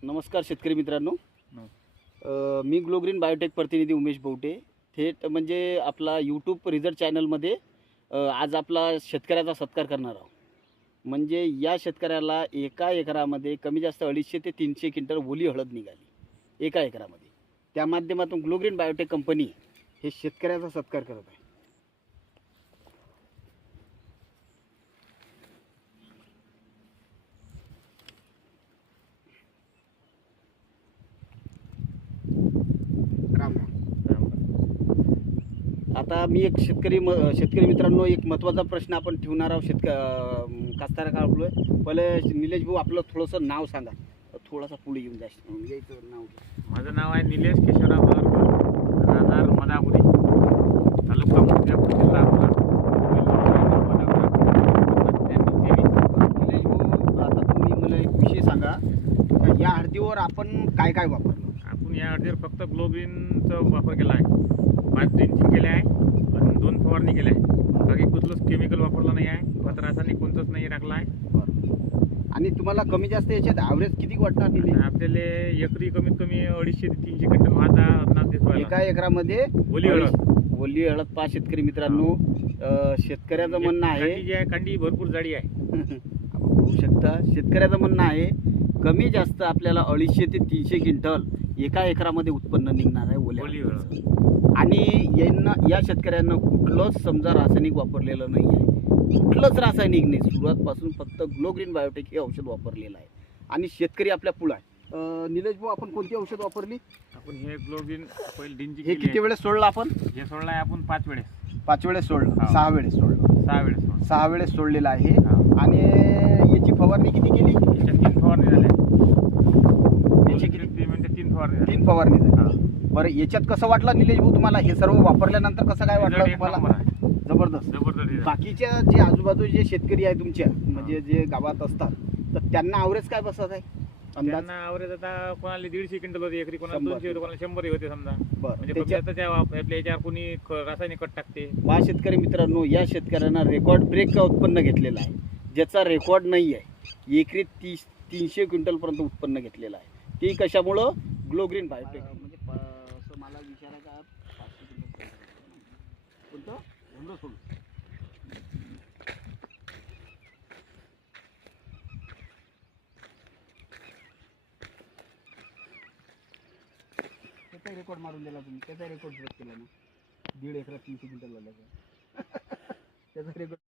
नमस्कार शेतकरी मित्रांनो. नमस्कार. मी ग्लोग्रीन बायोटेक प्रतिनिधी उमेश बौटे थेट म्हणजे आपला यूट्यूब रिझल्ट चॅनलमध्ये आज आपला शेतकऱ्याचा सत्कार करणार आहोत. म्हणजे या शेतकऱ्याला एका एकरामध्ये कमी जास्त 250 ते 300 क्विंटल ओली हळद निघाली एका एकरामध्ये. त्या माध्यमातून ग्लोग्रीन बायोटेक कंपनी हे शेतकऱ्याचा सत्कार करत आहे. राम राम. आता मी एक शेतकरी मित्रांनो, एक महत्त्वाचा प्रश्न आपण ठेवणार आहोत कास्तकाराकडे. पहिले निलेश भाऊ आपलं थोडंसं नाव सांगा. थोडासा पुढे येऊन यायचं नाव. माझं नाव आहे निलेश केशवराव भगरकर, राहणार मदापुरी, तालुका मुर्तिजापूर, जिल्हा अकोला. निलेश भाऊ, आता तुम्ही मला एक विषय सांगा, या हळदीवर आपण काय काय वापरलं? आपण या हळदीवर फक्त ग्लोग्रीनचा वापर केला आहे. 5 ड्रिंचिंग केले आहे आणि 2 फवारणी केल्या आहे. बाकी कुठलंच केमिकल वापरलं नाही आहे. खत रासायनिक कोणतंच नाही टाकलं आहे. आणि तुम्हाला कमी जास्त याच्यात ॲव्हरेज किती वाटणार? आपल्याला एकरी कमीत कमी 250 ते 300 क्विंटल माझा अंदाज दिसतो. एका एकरामध्ये ओली हळद. ओली हळद पहा शेतकरी मित्रांनो. शेतकऱ्याचं म्हणणं आहे, कांडी जी आहे, कांडी भरपूर जाडी आहे. आपण बघू शकता, शेतकऱ्याचं म्हणणं आहे कमी जास्त आपल्याला 250 ते 300 क्विंटल एका एकरामध्ये उत्पन्न निघणार आहे ओली हळद. आणि या शेतकऱ्यांना कुठलंच समजा रासायनिक वापरलेलं नाही आहे. कुठलंच रासायनिक नाही. सुरुवातपासून फक्त ग्लोग्रीन बायोटेक हे औषध वापरलेलं आहे आणि शेतकरी आपल्या पुढे आहे. निलेश भाऊ, आपण कोणती औषध वापरली? आपण हे ग्लोग्रीन पहिले ड्रिंचिंग हे किती वेळेस सोडलं आपण? हे सोडलं आहे आपण 5 वेळेस. 5 वेळेस सोडलं. हा. 6 वेळेस सोडलं. 6 वेळेस सोडलं. 6 वेळेस सोडलेलं आहे. हा. आणि याची फवारणी किती केली? याच्यात 3 फवारणी झाल्या. याची किती? 3 मिनिटं 3 फवारणी झाल्या. 3 फवारणी झाली. हा. बरं, याच्यात कसं वाटलं निलेश भाऊ तुम्हाला? हे सर्व वापरल्यानंतर कसं काय वाटलं एक तुम्हाला? नंबर आहे. जबरदस्त. जबरदस्त आहे. बाकीच्या जे आजूबाजूचे जे शेतकरी आहे तुमच्या, म्हणजे जे गावात असतात, तर त्यांना ॲव्हरेज काय बसत आहे अंदाज? त्यांना ॲव्हरेज आता कोणाला 150 क्विंटल होते एकरी, कोणाला 100 200 होते, कोणाला 100 होते समजा. बरं, म्हणजे त्याच्यात फक्त आपल्या याच्यावर कोणी रासायनिक खत टाकते. पहा शेतकरी मित्रांनो, या शेतकऱ्यांना रेकॉर्ड ब्रेक उत्पन्न घेतलेलं आहे, ज्याचा रेकॉर्ड नाही आहे. एकरी 300 क्विंटलपर्यंत उत्पन्न घेतलेलं आहे. ते कशामुळं? ग्लोग्रीन बायोटेक. म्हणजे असं मला विचारायचं आहे, 500 क्विंटल कोणतं झेंडू फूल. त्याचा रेकॉर्ड मारून दिला तुम्ही. त्याचा रेकॉर्ड ब्रेक केला ना. 1.5 एकरात 300 क्विंटल झाला त्याचा रेकॉर्ड.